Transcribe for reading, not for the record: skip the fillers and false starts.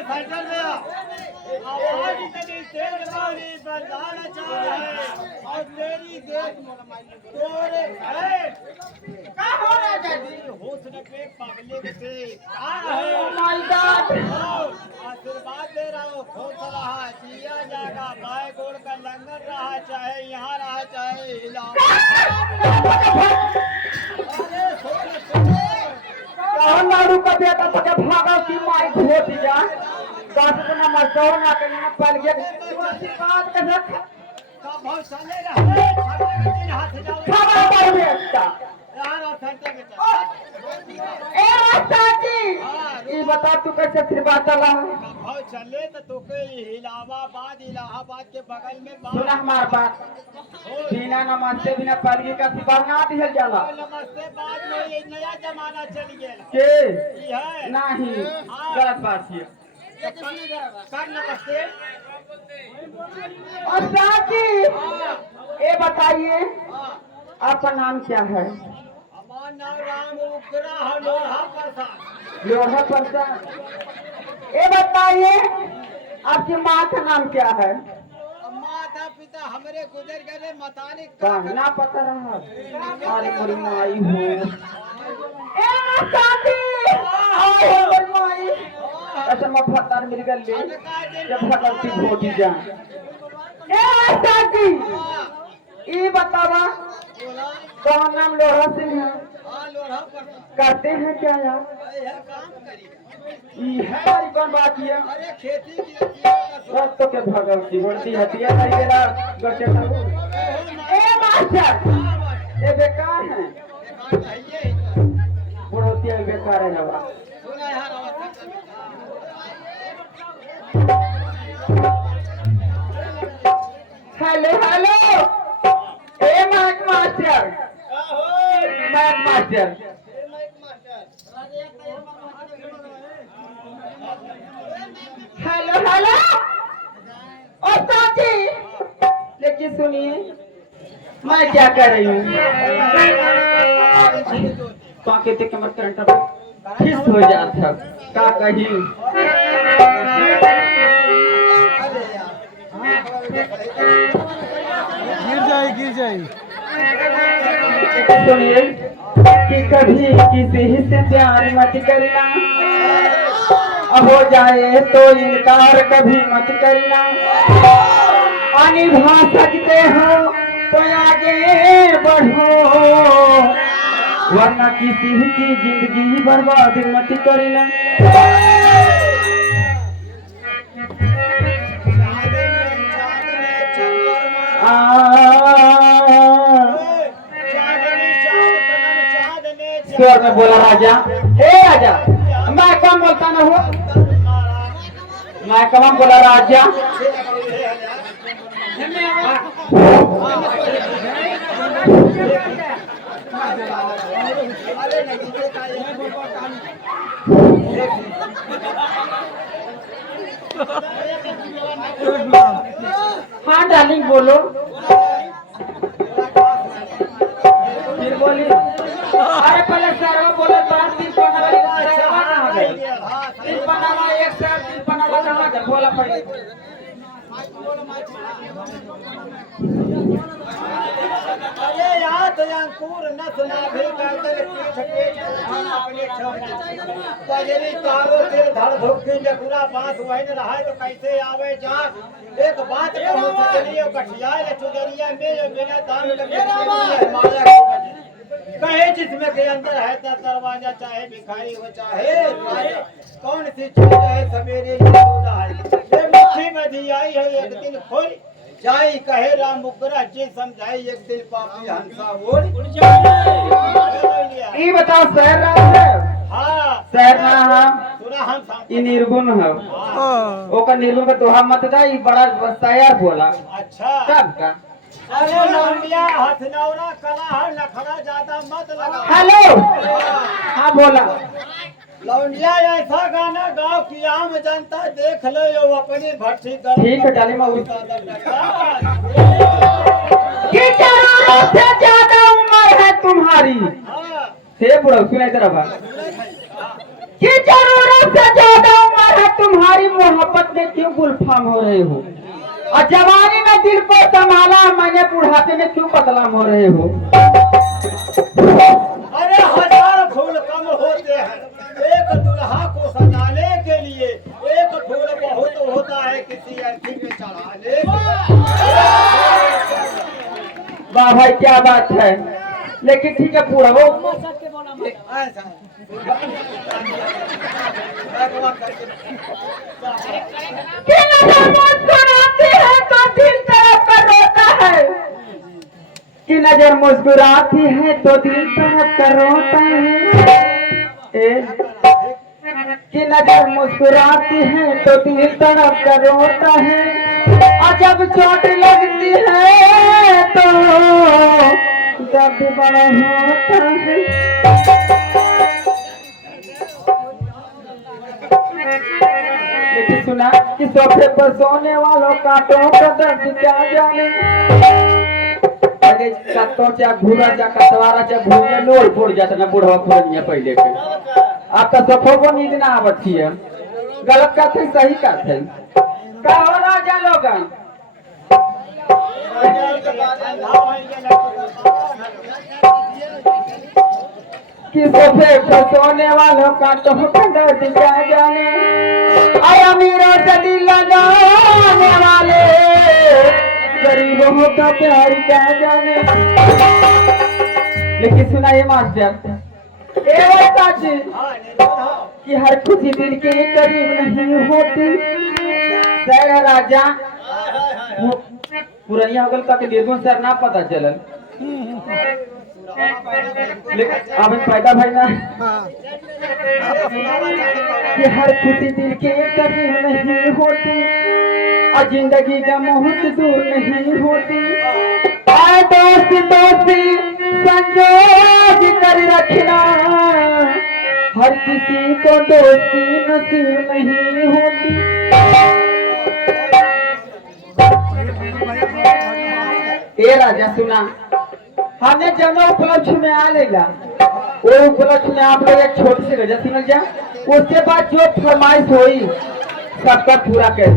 Cycle में आवाज तेरी तेल वाली बजाना चाहे और तेरी देख तोरे है क्या हो रहा है जी हुस्न पे पब्लिक से क्या है ओ माय गॉड आशीर्वाद दे रहा हूँ खुश रहा जिया जाएगा बाएं गोड़ का लंगर रहा चाहे यहाँ रहा चाहे हिला अरे कौन नारू का बेटा पके भागा की माई घोट जा दस को ना मरतो ना कहीं ना पल गया तू आशीर्वाद के रख का बहुत चले रहे छाते के दिन हाथ जाओ खबर पर बेटा यार और छाते के चल ए साथी ये बता तू कैसे फिर बात चला बहुत चले तो तोके इलाहाबाद के बगल में सुना हमार बात बिना नमस्ते बिना पलगी का सिवार ना दिहल जाला नमस्ते बाद में ये नया जमाना चल गया के ई है नहीं गलत बात है कर नमस्ते और साथी ये बताइए आपका नाम क्या है हमारा नाम राम उग्रा लोहा प्रसाद लोहा प्रसाद ये बताइए आपकी माँ का नाम क्या है माता पिता हमारे गुजर गए मतानिक कहना पता रहा अरे मेरी माई हो ए साथी आओ मेरी माई ऐसे मैं फतार मिल गई जब भगवती भोटी जा ए साथी ये बतावा कौन नाम लोहा सिंह है लोहा प्रसाद करते हैं क्या यार यह काम करी ये है हमारी कौन बात है अरे खेती की सब तो के भगवती बोलती हतिया नहीं गेला गटे ए मास्टर ये बेकार है बुढ़ोतिया बेकार है हवा सुना यार hello hello a mic master mic master hello hello ओ साथी लेकिन सुनिए मैं क्या कर रही हूँ प्राकृतिक कमर करंट खिस हो जाता का कही गिर जाए सुनिए कि कभी किसी से प्यार मत करना हो जाए तो इनकार कभी मत करना अनिभा सकते हो तो आगे बढ़ो वरना किसी की जिंदगी बर्बाद मत करना स्वर में बोला राजा हे राजा मैं कम बोलता ना हूँ मैं कम बोला राजा हाँ डार्लिंग बोलो फिर बोली अरे पहले सर बोले बात तीन पनावा एक सर तीन पनावा कहाँ गया बोला पहले अरे यार तो अंकुर नस्ल भी कहते पीठ पे अपने छोड़ बजरी तारो से धड़ धुक्की जकुरा बांस वही रहा तो कैसे आवे जान एक बात कहूं तो चलिए कठिया ले चुजरिया में बिना दान के माया की बजी कहे जिसमें के अंदर है दरवाजा चाहे भिखारी हो चाहे कौन सी चीज है सवेरे ये मुट्ठी में दी आई है एक दिन खोल जाई कहे राम मुकरा जी समझाई एक दिन पापी हंसा बोल ये बताओ शहर राम है हाँ शहर ना है सुना हम साथ ये निर्गुण है ओका निर्गुण का दोहा मत दा ये बड़ा तैयार बोला अच्छा सब का अरे लौंडिया हथनौरा कला है नखरा ज्यादा मत लगा हेलो हाँ बोला लौंडिया ऐसा गाना गाओ कि आम जनता देख लो यो अपनी भट्टी कर ठीक है डाली मैं कि से ज्यादा उम्र है तुम्हारी से बुढ़ा सुनाई तरफ कि जरूरत से ज्यादा उम्र है तुम्हारी के क्यों गुलफाम हो रहे हो? और जवानी में दिल को संभाला, मैंने बुढ़ापे में क्यों बदलाम हो रहे हो? अरे 1000 फूल कम होते हैं एक दुल्हा को सजाने के लिए, एक फूल बहुत होता है किसी अर्थी पे चढ़ाने के लिए। वाह भाई क्या बात है, लेकिन ठीक है पूरा वो ऐसा कि नजर मुस्कुराती है तो दिल तरफ कर रोता है, कि नजर मुस्कुराती है तो दिल तरफ कर रोता है, कि नजर मुस्कुराती है तो दिल तरफ कर रोता है, और जब चोट लगती है तो दर्द बड़ा होता है। लेकिन सुना कि सोफे पर सोने वालों कांटों का दर्द क्या जाने, अरे कत्तों चाहे घूरा चाहे कतवारा चाहे भूले लोड़ फोड़ जाता ना बुढ़वा पुरनिया पहले के। अब तो सोफो को नींद ना आवती है, गलत का थे सही का थे का हो राजा लोगन कि सोफे पर सोने वालों कांटों का दर्द क्या जाने, आया अमीरों से दिल लगाने वाले गरीबों का प्यार क्या जाने। लेकिन सुना ये मास्टर चाची कि हर खुशी दिल के करीब नहीं होती, राजा पुरनिया होगल का के निर्गुण सर ना पता चलल, लेकिन अब फायदा भाई ना कि हर खुशी दिल के करीब नहीं होती, और जिंदगी का मोहत दूर नहीं होती, आए दोस्त दोस्ती संजोग कर रखना, हर किसी को दोस्ती नसीब नहीं होती। ए राजा सुना, हमने जमा उपलक्ष्य में आ लेगा, वो उपलक्ष्य में आप लोग एक छोटी सी रजा सुनल जा, उसके बाद जो फरमाइश हुई सबका पूरा कर